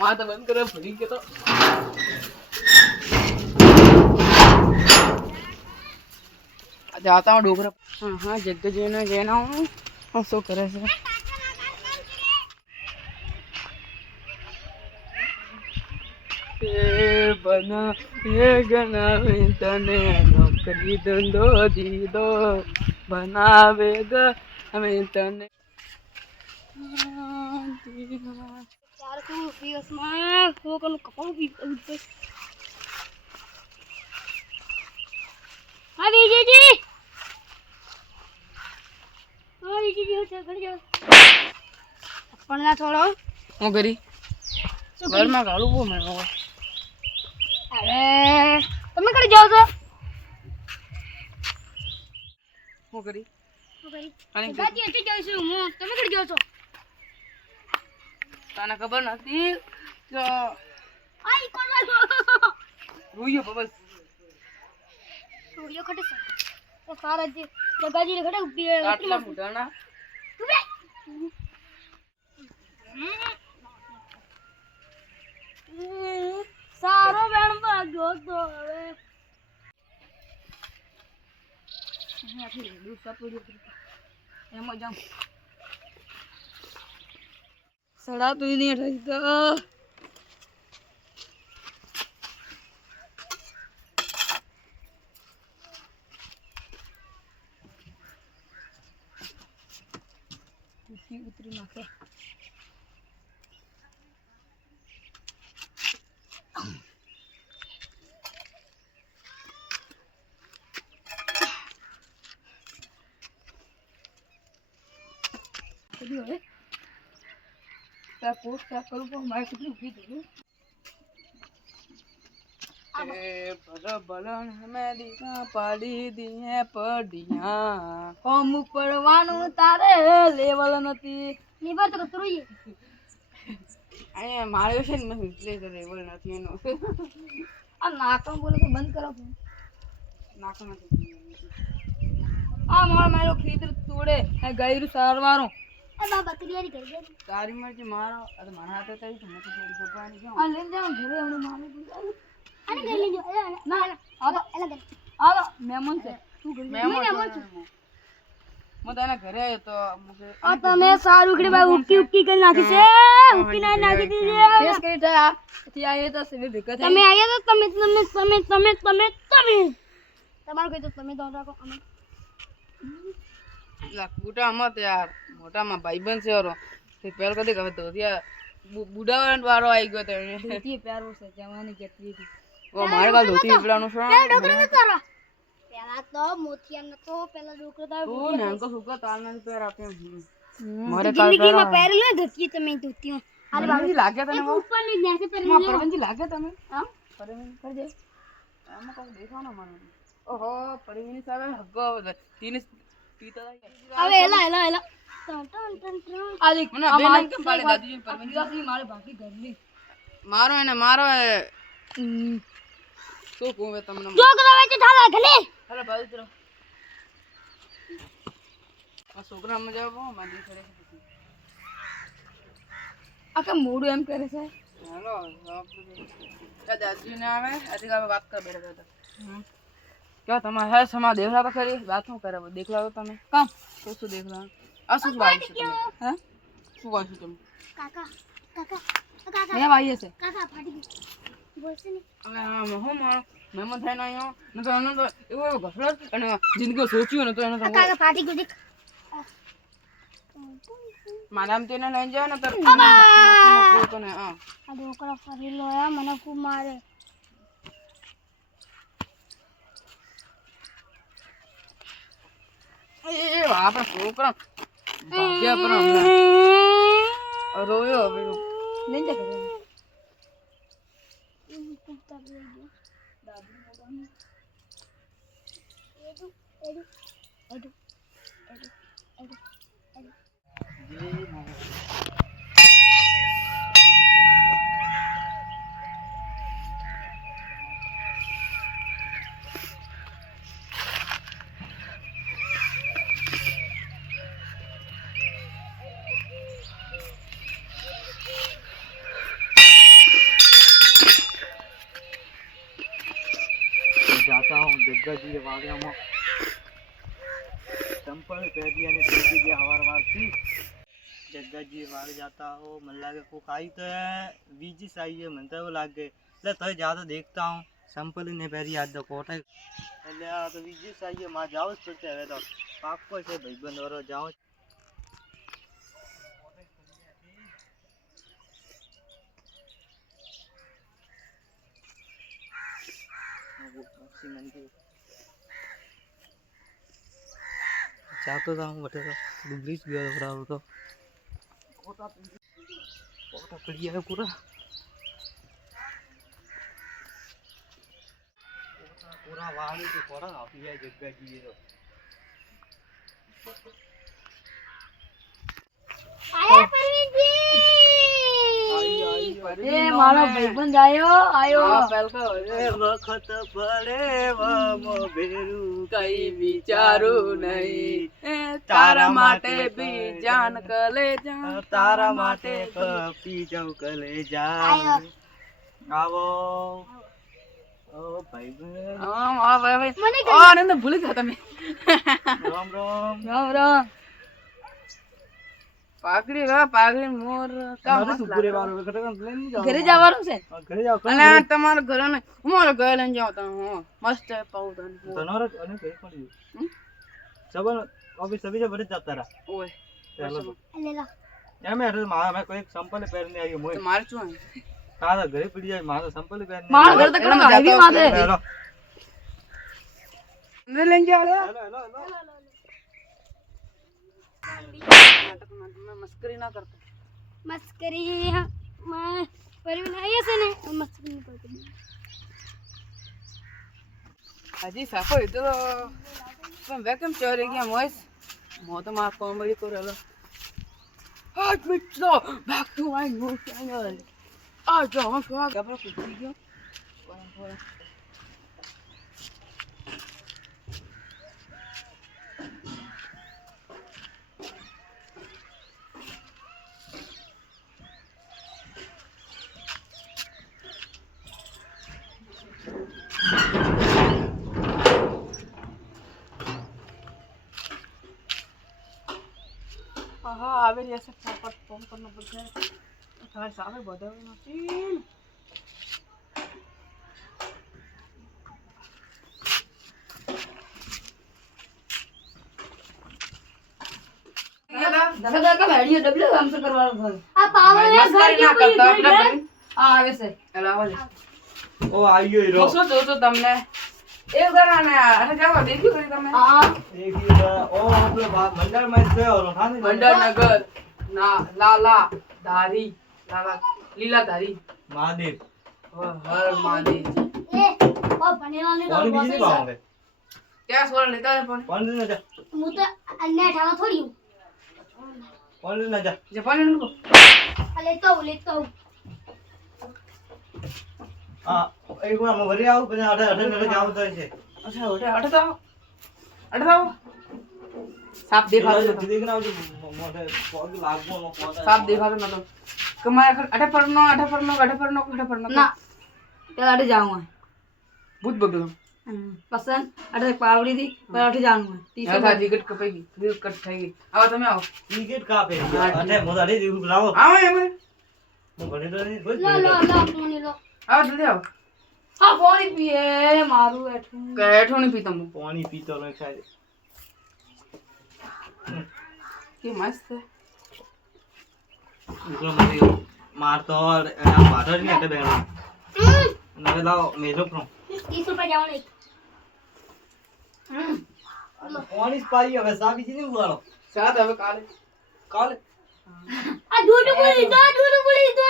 हमारा तो बंद करो भरी के तो जाता हूँ डोगरा। हाँ हाँ जग्ग जी ने जेना हूँ और सो करे से बना ये गना तने नौकरी धंधो दीदो बनावेगा हमें तने यार तू पीस में तो कल कपड़ों की हाँ विजय जी हो चल खड़ी जाओ अपन ना छोड़ो હું કરી ઘરમાં ગાળું બહુ મેં अरे તમે ખડી જાઓ છો હું કરી અને ગાડી અટી જઈશું હું તમે ખડી જાઓ છો તને ખબર નથી કે આઈ કોણ રોયો બબસ સૂર્ય ખટે છે સારા જે જગાજી ને ખટે ઉભી આટલા મોટાના સારો બેન ભાગ્યો તો હવે અહીંયાથી દૂસરા પૂરી એમ જાઉં સડા તું નહીં રહી તો ઉતરી નાખે पोस्ट करूँ तो हमारे कितनी उठी थी भला भला हमें दीना पाड़ी दिए पड़िया हम पड़वानु तारे लेवल नती નિબર તો કતરુઈ अरे मारे से मैं इसलिए तो लेवल नती नो આ નાકમ બોલે તો બંધ કરો नाक में आ मार मारो खेतर तोड़े है गैर सारवारो એ બાબા તૈયારી કરી દે तारी मर्जी मारो अरे मारा हाथे तई तो मैं तो थोड़ी सपानी क्यों આ લઈ જાવ ઘરે હમણે મારે આને ગઈ લેજો ના आलो એલા ગઈ आलो मेमन से तू घरे मेमन छे मैं तो एना घरे आयो तो मुझे આ તમે સારું ઉકડી ભાઈ ઉકી ઉકી કરી નાખી છે ઉકી ના નાખી દીધી केस करी था थी आए तो से भેગા થઈ તમે આયા તો તમે તમારું કઈ તો તમે દોડ રાખો અમે बूटा मत यार मोटा में भाईबंद से और फिर पैर कदे कवे तो दिया बूढ़ा वारो आई गयो तो धोती पैर से जवानी केतली थी वो मारे का धोती पेलानो छो પેલા ડોકરો ને તારા પેલા તો મોતિયા ન તો પેલા ડોકરો તો तू नाम को सुका ताल में पैर आपे मारे का જિંદગી માં પહેરી લે ધોતી તમે ધોતી अरे बाबू लागे तने वो ઉપર ની નેસે પહેરી मां परवंजी लागे तने हां परवंजी कर दे हम को देखो ना मन ओहो परवंजी साहब हगो तीन पीता હવે એલા એલા એલા ટન ટન ટન ટન आ देख ना बेन के पाले दादी जी परवंजी દાદી મારે ભાગી ઘર ની मारो એને मारो तो कोवे तमने છોકરા વેચે ઠાલા ઘલે हेलो बाजू तरफ आ છોકરા માં જાવ મારી કરે આકે મોડું એમ કરે છે हेलो क्या दादी ने आवे अति का बात कर बैठा था क्या तमा है समा देख रहा था खरी बात क्यों करे देख ला तो तमे का तो देख ला आ सुन भाई से तमे हैं શું વાંચું તમે કાકા કાકા કાકા મેં વાઈએ છે કાકા ફાટી ગઈ બોલશે ને હવે હા હું મારો મહેમાન થઈને આવ્યો ન તો એનો તો એવો ઘસડો અને જિંદગી સોચ્યું ને તો એનો તો કાકા ફાટી ગઈ દેખ મારામ તેને લઈને જાવ ને તો તો ને હા આ ડોકરા ફરી લોયા મને ખૂબ મારે એ આપણા છોકરા ભાગ્યા પર રોયો હવે નહીં જા કરે કુત્તા લઈ ગયો દાદી મોગાનું એડુ એડુ એડુ એડુ એડુ એડુ जाता हूँ जग्गा जी के बारे में चंपल पहनी અને પીધી જે હવાર जग्गा जी वाले जाता हो मन लागे को खाई तो है बीजी साई है मन तो वो लागे ले तो ज्यादा देखता हूँ संपल ने पहरी आज तो कोटा એટલે આ તો બીજી સાઈ માં જાવ જ પડશે હવે તો પાક્કો છે ભાઈબંધ વાળો જાવ जातो था हूँ बटे तो ब्रिज गया बराबर तो कोटा पड़ी है पूरा पूरा वाणी तो कोड़ा काफी है जग्गा जी ये तो आया परवीन जी ए मारो भाईबंध आयो वखत पड़े वमो बेरू કઈ વિચારું નહીં તારા માટે બી જાન કલેજા तारा माटे कपी जाऊ कलेजा आवो ओ भाई મને આનંદ ભૂલી ગયા તમે राम राम રામ રામ પાઘડી મોર કામ सुपुरे वालो कटे कन प्लेन नहीं जाओ ઘરે જવાનું છે घरे जाओ અને આ તમારા ઘરે ને હું મારા ઘરે લઈને જાઉં તો હું મસ્ત પાઉં તને तनोर अने पे पड़ी सबन अभी सभी जब बड़े जाता रहा ઓય चलो ले ला या मैं अरे मां मैं कोई संपल पहनने आई हूं તો મારે શું तारा घरे पड़ी जाए मां तो संपल पहनने મારા ઘરે તો કડમ આવી માથે हेलो અંદર લઈને જાવ લે हेलो मैं मस्करी ना करता मस्करी मैं परवीन आया से ने मस्करी नहीं करती હજી સાફો તો પણ વેકેમ ચોરી ગયા મોઈસ મો તો માર કોમેડી કરેલો હાટ મિત્રો back to my new channel આ જો હું શું ગબરો કૂદી ગયો પર हाँ आवे ऐसे फटाफट फोन करना पड़ता है तुम्हारे सामने बदल नहीं दादा का वीडियो डब्ल्यू हमसे करवा रहा था आ पावर है मस्करी ना करता એટલે બની हां आवे से અલાવા ओ आइयो हीरो જો તમને એ ગરાને અરે જાવ દેખ્યું કરી તમે हां देखिए ओ આપણે મંડળ માં છે ઓલો ખાને મંડળનગર ના લાલા ધારી લાલા લીલા ધારી મહાદેવ હર મહાદેવ ए ओ बनेला ने पानी बीजी नहीं पाओगे क्या सोल लेता है पण पानी ना जा मु तो अन्य ठावा थोड़ी हूं पानी ना जा जापान नको लेता हूं हां एक बार हम भरी आओ પછી અઢે અઢે જાવ તો છે अच्छा ओटे अटे तो साफ देखा तो देखना जो मोटे पग लागो नो पग साफ देखा तो ना तो कमाया अटे परनो ना चल अटे जाऊंगा भूत बगलो पसंद अटे पावड़ी दी पर अटे जाऊंगा 30 था टिकट कपेगी फिर कट थाएगी अब તમે આવો टिकट का पे अटे मोदाड़ी देखो लाओ આવો એમે मो घरे तो नहीं बस लो पानी लो આવો જલ્દી આવો हां पानी पिए मारू बैठू કેઠો નહીં પીતો હું पानी पीतो नहीं शायद કે મસ્ત निकलो मत मारतो और बाहर नहीं आते बैठो नवे लाओ मेजो प्रो 30 रुपए जाओ नहीं पानी पाई है वैसा भी नहीं हुआ સાત હવે કાલે कल आ झूठ बोली दो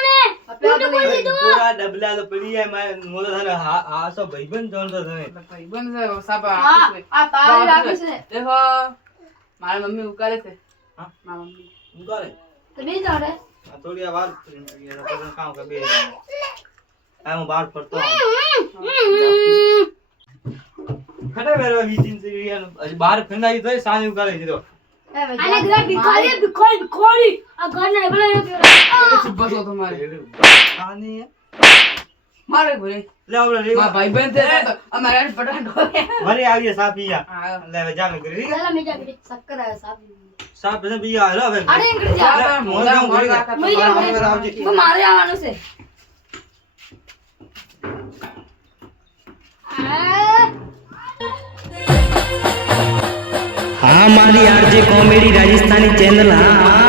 ने झूठ बोली दो पूरा डबला तो पड़ी है मैं मोदा थाने आ सब भाईबंध जानता था ભાઈ બંધ છે સાબા आ तारी लागे से देखो મારી મમ્મી ઉકાળે છે हां મારી મમ્મી उनका रे तो नहीं जा रहे थोड़ी आवाज ये तो काम कर बे मैं बाहर पड़ता हूं खड़े मेरे बीच से ये बाहर फिरना ही तो साने उकाले जी तो आने घर भिखारी आ घर नहीं बनाया સુબ્બા છો તમારે साने है મારે ઘરે લે આપણે રેગો મારા ભાઈબંધ છે તો અમારે પટાટો વરી આવીએ સા પીયા હા લે હવે જા મેં કરી પેલા મીઠા મીઠી શક્કર આવે સાહેબ સા પીને પીયા હાલો હવે અરે ઇંગડી જા મોઢા મોઢા તો મારે આવવાનું છે हाँ हमारी आरजे कॉमेडी राजस्थानी चैनल हाँ